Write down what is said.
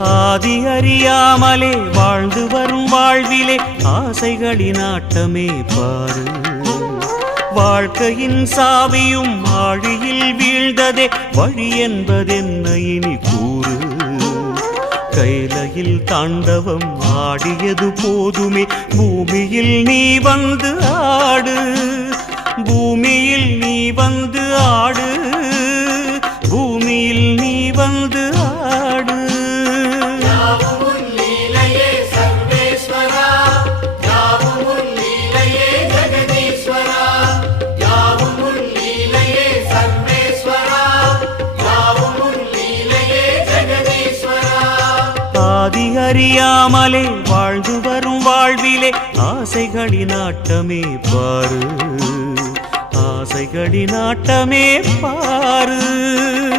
ஆதி அறியாமலே வாழ்ந்து வரும் வாழ்விலே ஆசைகளின் ஆட்டமே பாரு. வாழ்க்கையின் சாவியும் ஆழியில் வீழ்ந்ததே வழி என்பதென்ன இனி கூறு. கைலையில் தாண்டவம் ஆடியது போதுமே பூமியில் நீ வந்து ஆடு. பூமியில் நீ வந்து ஆடு. பூமியில் நீ வந்து ஆடு. ஆதி அறியாமலே வாழ்ந்து வரும் வாழ்விலே ஆசைகளின் ஆட்டமே பாரு. ஆசைகளின் ஆட்டமே பாரு.